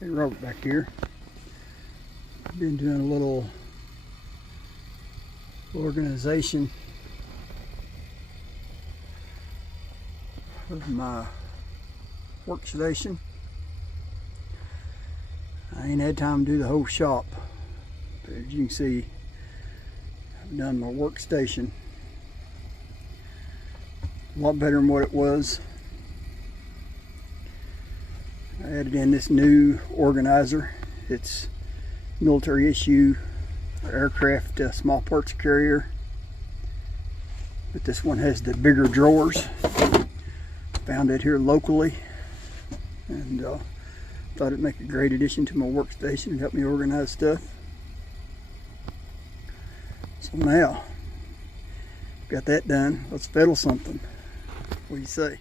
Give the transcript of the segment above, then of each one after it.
Hey, Robert back here. Been doing a little organization of my workstation. I ain't had time to do the whole shop, but as you can see, I've done my workstation a lot better than what it was. I added in this new organizer. It's military issue aircraft small parts carrier, but this one has the bigger drawers. Found it here locally and thought it'd make a great addition to my workstation and help me organize stuff. So now got that done, let's fiddle something. What do you say?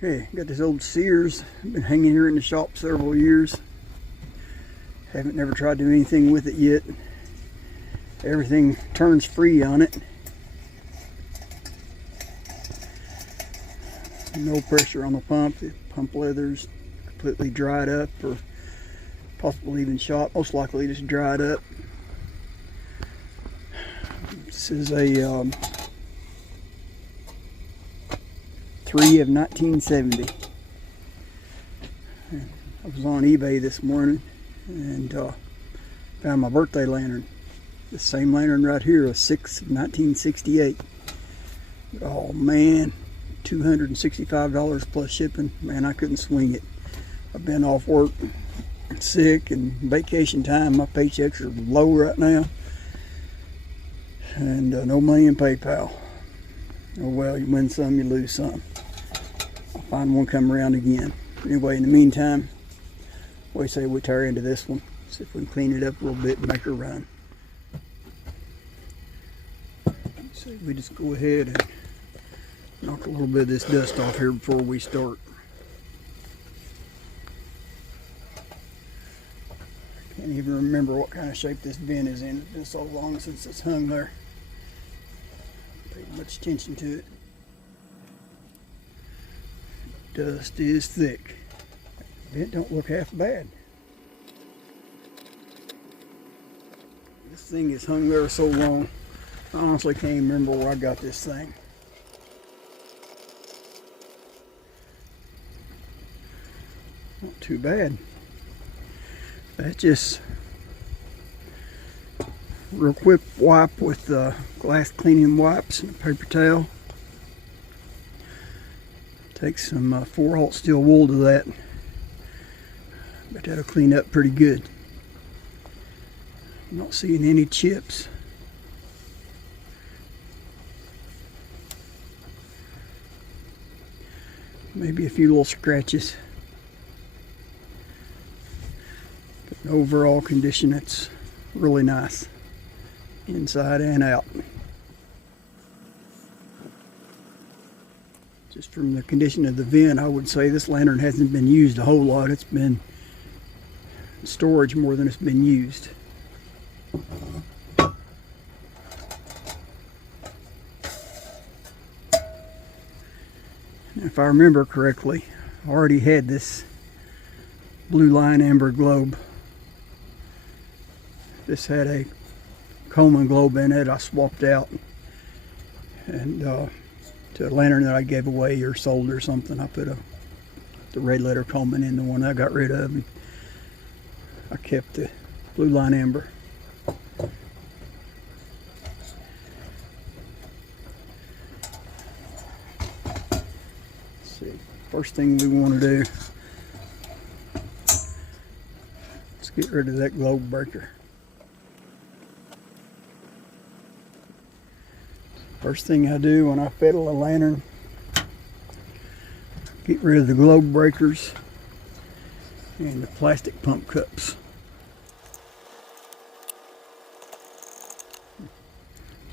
Okay, got this old Sears. Been hanging here in the shop several years. Haven't never tried to do anything with it yet. Everything turns free on it. No pressure on the pump. The pump leather's completely dried up, or possibly even shot. Most likely just dried up. This is a 3 of 1970. I was on eBay this morning and found my birthday lantern. The same lantern right here, a 6 of 1968. Oh man, $265 plus shipping. Man, I couldn't swing it. I've been off work, sick, and vacation time. My paychecks are low right now, and no money in PayPal. Oh well, you win some, you lose some. I'll find one come around again. Anyway, in the meantime, what do you say we tear into this one? See if we can clean it up a little bit and make her run. So we just go ahead and knock a little bit of this dust off here before we start. Can't even remember what kind of shape this bin is in. It's been so long since it's hung there. Paid much attention to it. Dust is thick. It don't look half bad. This thing is hung there so long, I honestly can't even remember where I got this thing. Not too bad. That's just real quick wipe with glass cleaning wipes and a paper towel. Take some 4/0 steel wool to that, but that'll clean up pretty good. I'm not seeing any chips. Maybe a few little scratches. But in overall condition, it's really nice, inside and out. Just from the condition of the vent, I would say this lantern hasn't been used a whole lot. It's been storage more than it's been used. If I remember correctly, I already had this blue line amber globe. This had a Coleman globe in it. I swapped out, and to a lantern that I gave away or sold or something, I put the red letter Coleman in the one I got rid of, and I kept the blue line amber. Let's see, first thing we want to do, let's get rid of that globe breaker. First thing I do when I fiddle a lantern, get rid of the globe breakers and the plastic pump cups.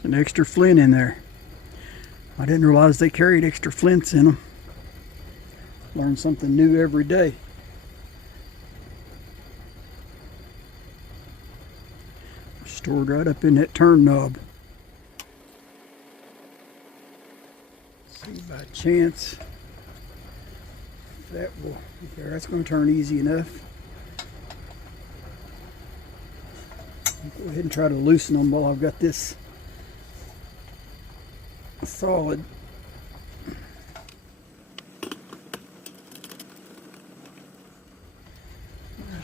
An extra flint in there. I didn't realize they carried extra flints in them. Learn something new every day. Stored right up in that turn knob. See by chance if that will, there, that's going to turn easy enough. I'll go ahead and try to loosen them while I've got this solid.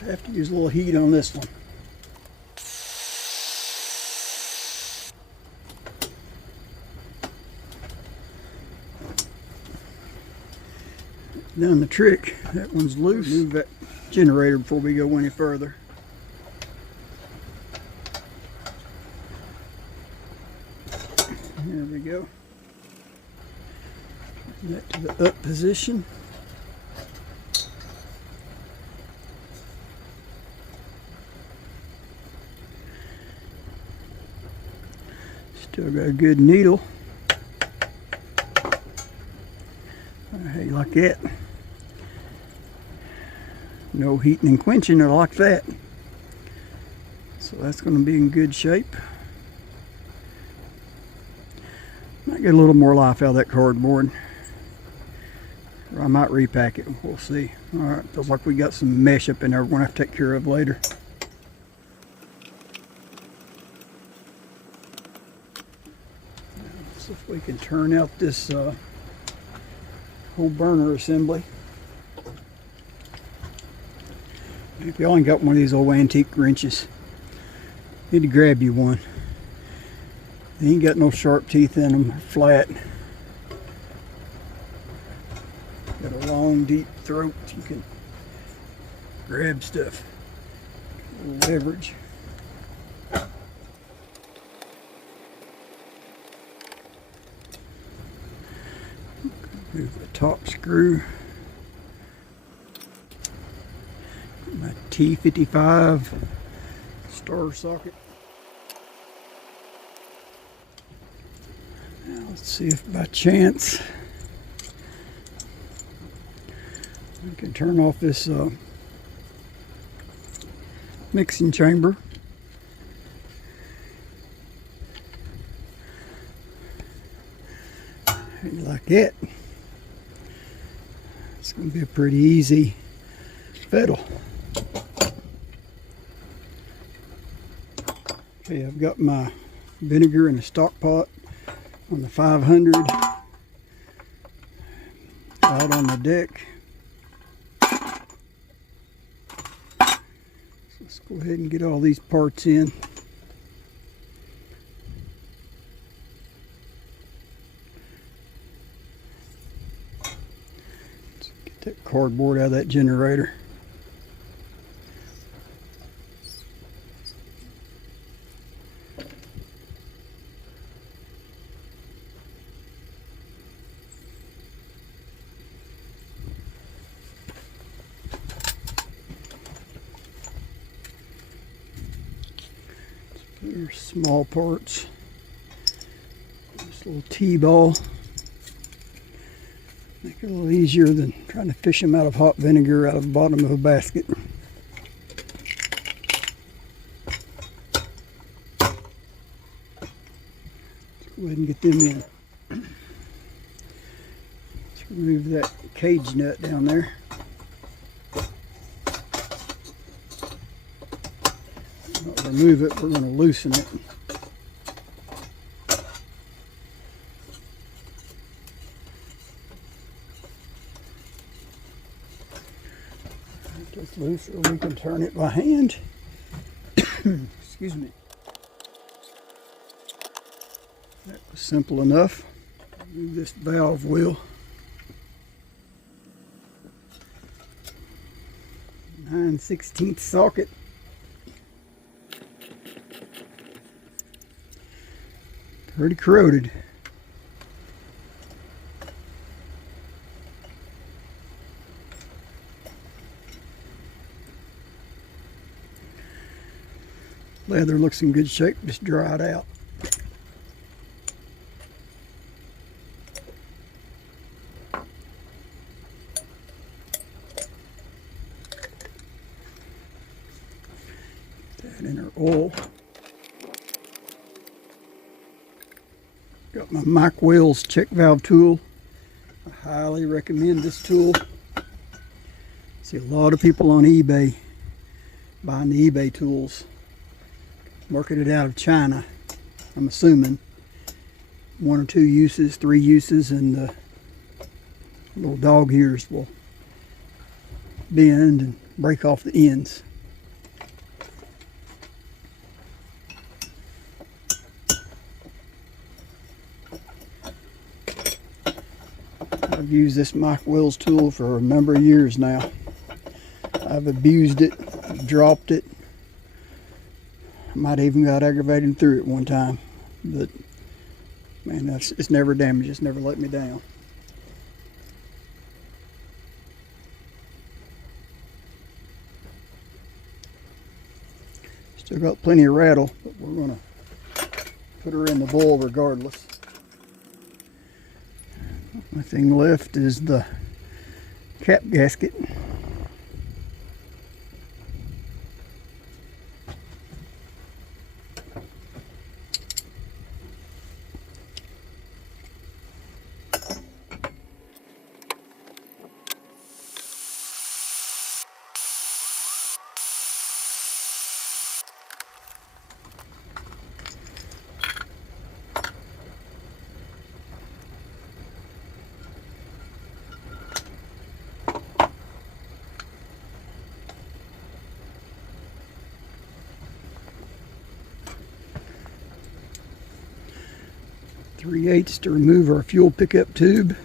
I have to use a little heat on this one. Done the trick. That one's loose. Move that generator before we go any further. There we go. That to the up position. Still got a good needle. How you like that? No heating and quenching or like that. So that's going to be in good shape. Might get a little more life out of that cardboard. Or I might repack it. We'll see. Alright, feels like we got some mesh up in there we're going to have to take care of later. Let's see if we can turn out this whole burner assembly. If y'all ain't got one of these old antique wrenches, you need to grab you one. They ain't got no sharp teeth in them, flat. Got a long, deep throat. You can grab stuff. Leverage. Move the top screw. My T55 starter socket. Now let's see if by chance we can turn off this mixing chamber. How you like it? It's going to be a pretty easy fiddle. Okay, I've got my vinegar in a stock pot on the 500 out on the deck. So let's go ahead and get all these parts in. Let's get that cardboard out of that generator. Here's small parts. This little T-ball. Make it a little easier than trying to fish them out of hot vinegar out of the bottom of a basket. Let's go ahead and get them in. Let's remove that cage nut down there. Not remove it, we're going to loosen it. Just loose, or we can turn it by hand. Excuse me. That was simple enough. Move this valve wheel. 9/16 socket. Pretty corroded. Leather looks in good shape, just dry it out. oil. Got my Mike Wells check valve tool. I highly recommend this tool. See a lot of people on eBay buying the eBay tools, marketed out of China. I'm assuming 1 or 2 uses, 3 uses, and the little dog ears will bend and break off the ends. I've used this Mike Wells tool for a number of years now. I've abused it, dropped it. Might even got aggravated through it one time, but man, it's never damaged. It's never let me down. Still got plenty of rattle, but we're gonna put her in the bowl regardless. Only thing left is the cap gasket. .3/8 to remove our fuel pickup tube.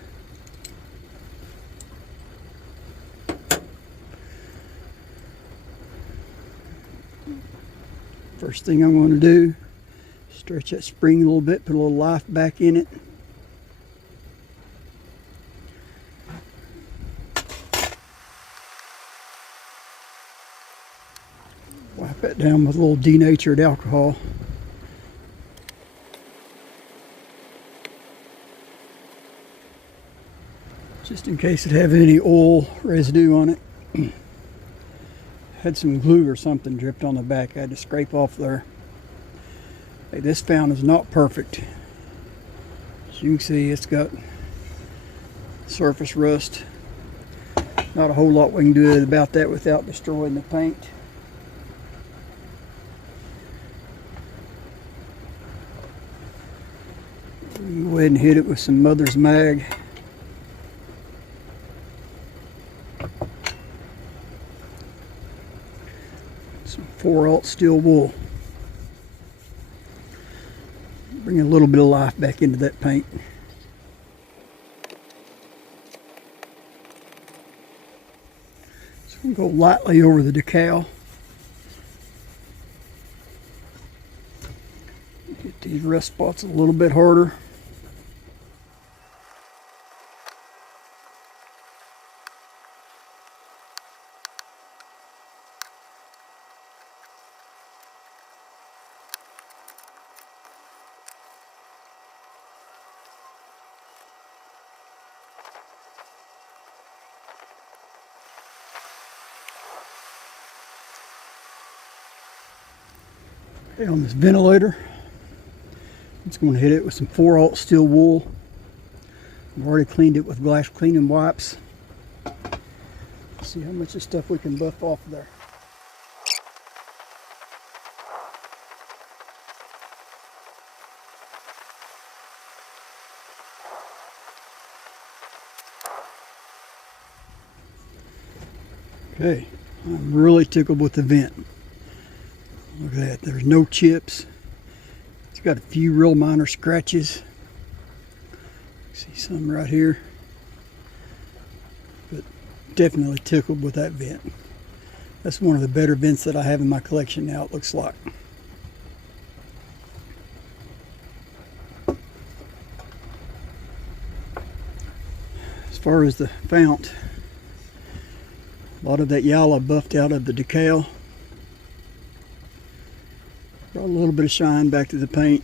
First thing I'm going to do, stretch that spring a little bit, put a little life back in it. Wipe that down with a little denatured alcohol. Just in case it had any oil residue on it. Had some glue or something dripped on the back. I had to scrape off there. Hey, this fountain is not perfect. As you can see, it's got surface rust. Not a whole lot we can do about that without destroying the paint. Go ahead and hit it with some Mother's Mag. Some 4/0 steel wool. Bring a little bit of life back into that paint. So I'm going to go lightly over the decal. Get these rust spots a little bit harder. Okay, on this ventilator, I'm just going to hit it with some 4/0 steel wool. I've already cleaned it with glass cleaning wipes. See how much of stuff we can buff off there. Okay, I'm really tickled with the vent. Look at that, there's no chips. It's got a few real minor scratches. See some right here. But definitely tickled with that vent. That's one of the better vents that I have in my collection now, it looks like. As far as the fount, a lot of that yellow buffed out of the decal. Brought a little bit of shine back to the paint.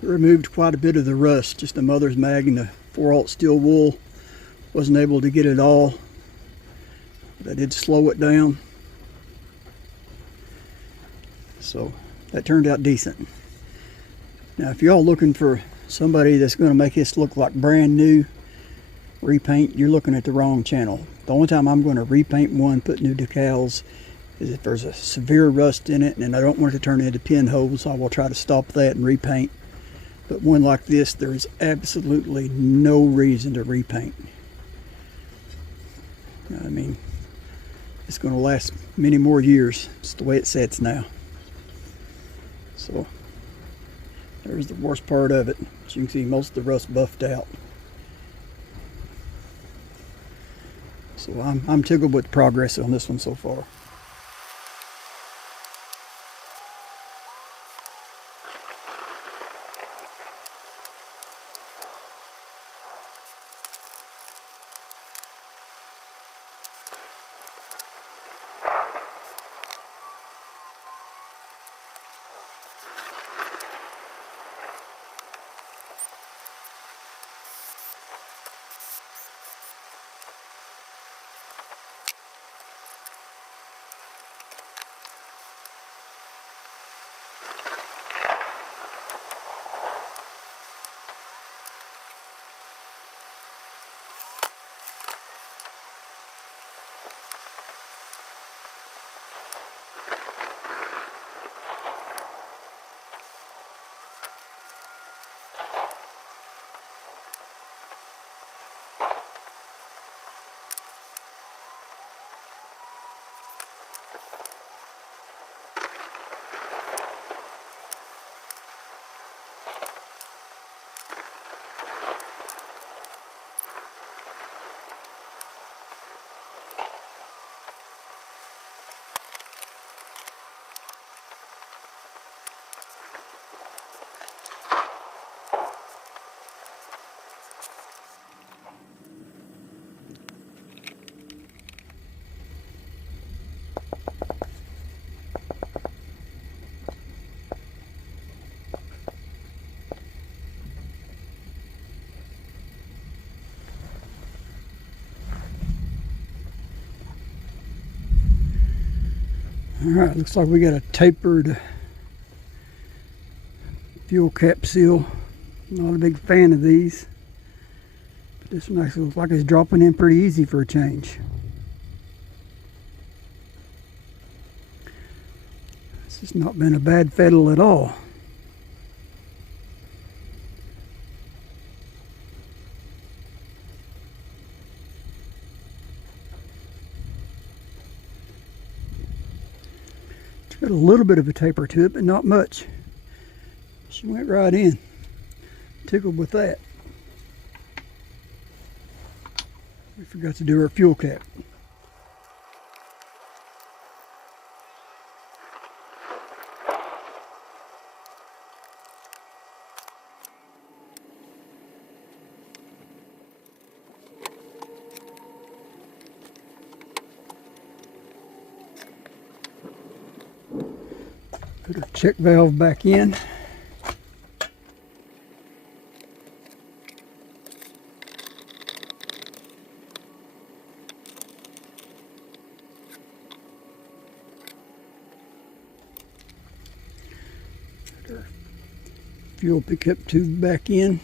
It removed quite a bit of the rust. Just the Mother's Mag and the 4/0 steel wool. Wasn't able to get it all, but I did slow it down. So that turned out decent. Now if y'all looking for somebody that's going to make this look like brand new, repaint, you're looking at the wrong channel. The only time I'm going to repaint one, put new decals, is if there's a severe rust in it and I don't want it to turn into pinholes. I will try to stop that and repaint. But one like this, there's absolutely no reason to repaint. I mean, it's going to last many more years. It's the way it sets now. So there's the worst part of it. As you can see, most of the rust buffed out. So I'm tickled with progress on this one so far. Alright, looks like we got a tapered fuel cap seal. Not a big fan of these. But this one actually looks like it's dropping in pretty easy for a change. This has not been a bad fiddle at all. Got a little bit of a taper to it, but not much. She went right in. Tickled with that. We forgot to do our fuel cap. Put our check valve back in. Put our fuel pickup tube back in.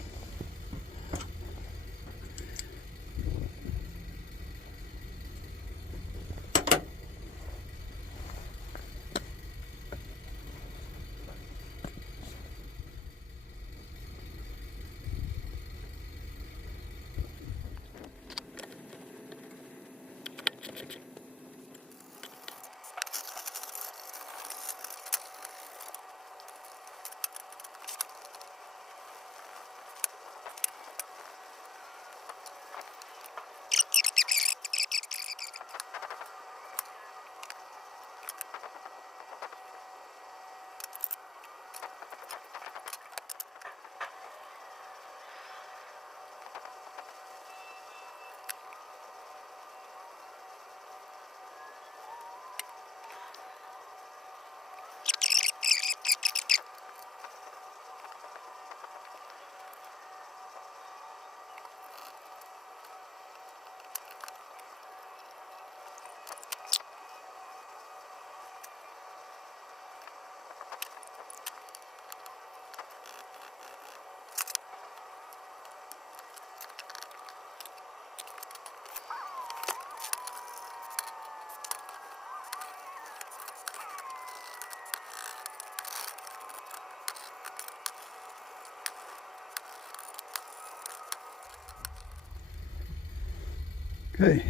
Okay.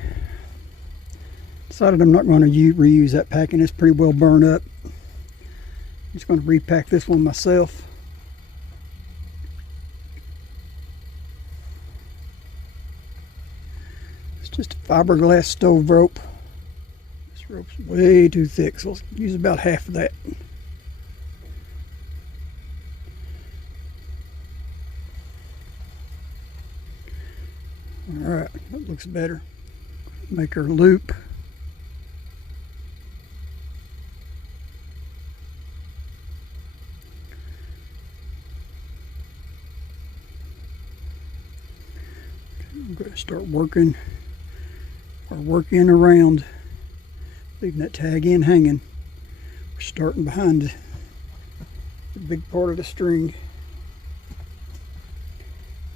Decided I'm not going to reuse that packing. It's pretty well burned up. I'm just going to repack this one myself. It's just a fiberglass stove rope. This rope's way too thick, so let's use about half of that. Alright, that looks better. Make her loop. I'm going to start working around, leaving that tag end hanging. We're starting behind the big part of the string.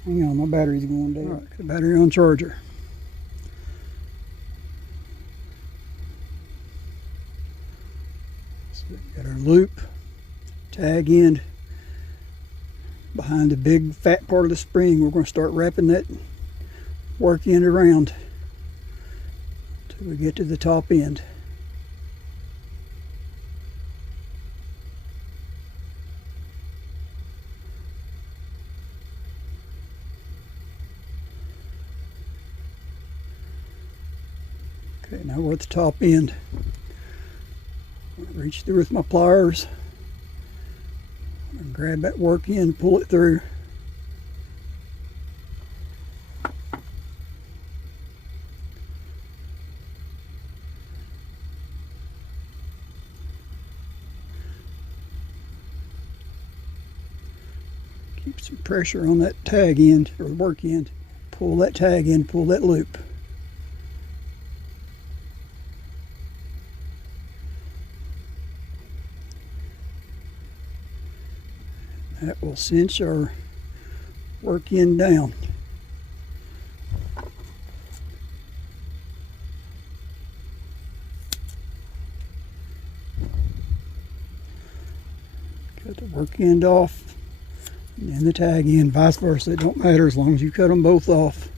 Hang on, my battery's going down. All right, got the battery on charger. So we got our loop, tag end behind the big fat part of the spring. We're going to start wrapping that work end around till we get to the top end. Okay, now we're at the top end. I'm going to reach through with my pliers and grab that work end, pull it through. Keep some pressure on that tag end or work end. Pull that tag end, pull that loop. That will cinch our work end down. Cut the work end off and then the tag end, vice versa. It don't matter as long as you cut them both off.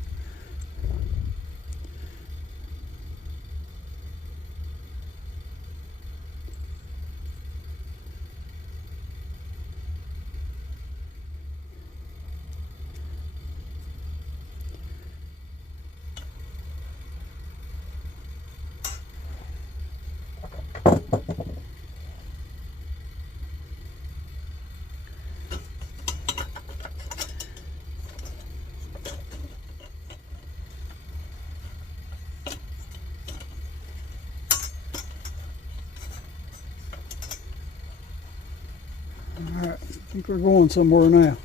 Alright, I think we're going somewhere now.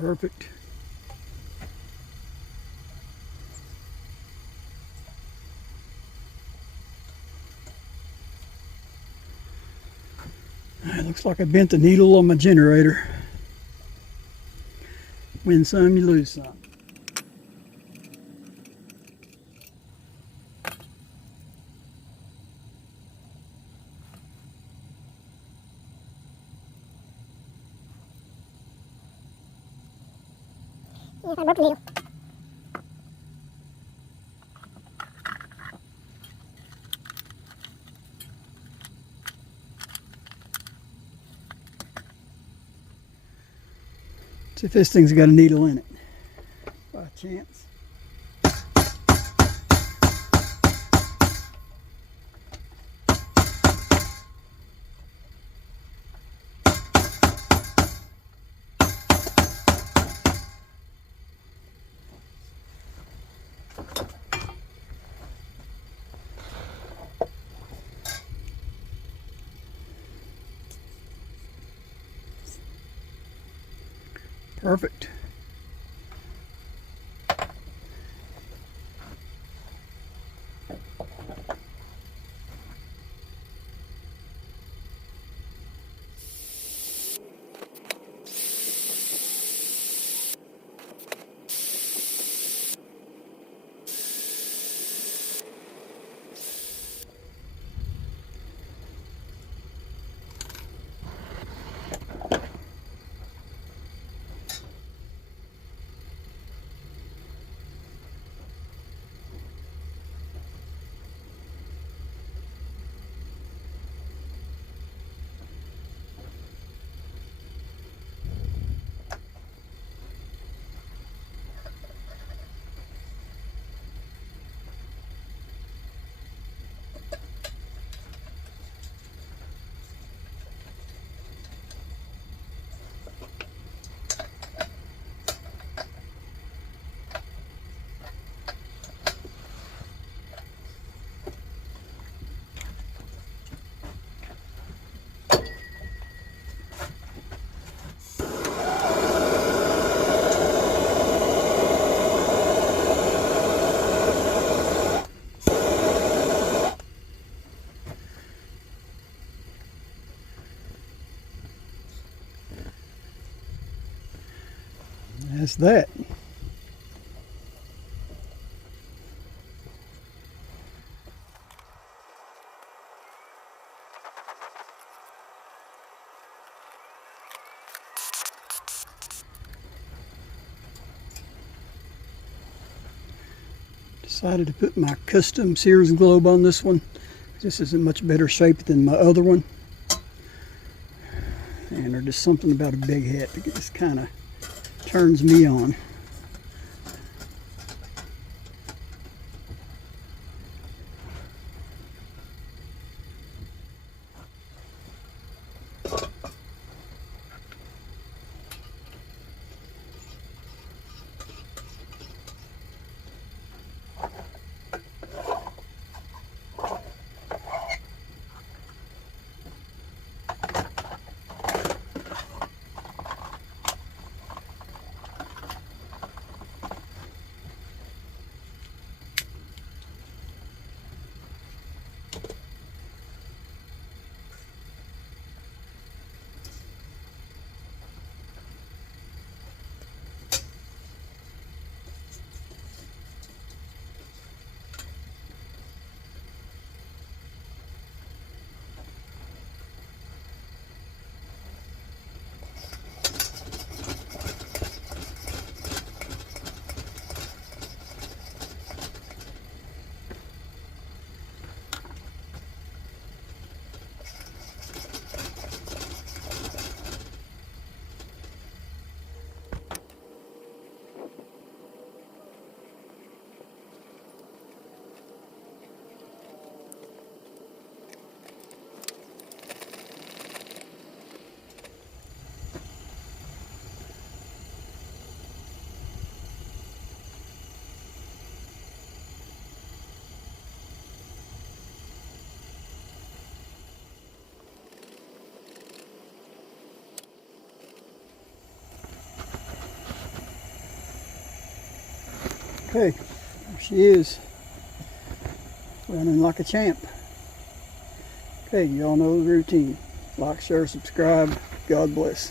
Perfect. It looks like I bent the needle on my generator. Win some, you lose some. Yes, I broke the needle. See if this thing's got a needle in it. By chance. Perfect. That's that. Decided to put my custom Sears globe on this one. This is in much better shape than my other one. And there's just something about a big hat that just kind of turns me on. Okay, there she is, running like a champ. Okay, y'all know the routine. Like, share, subscribe. God bless.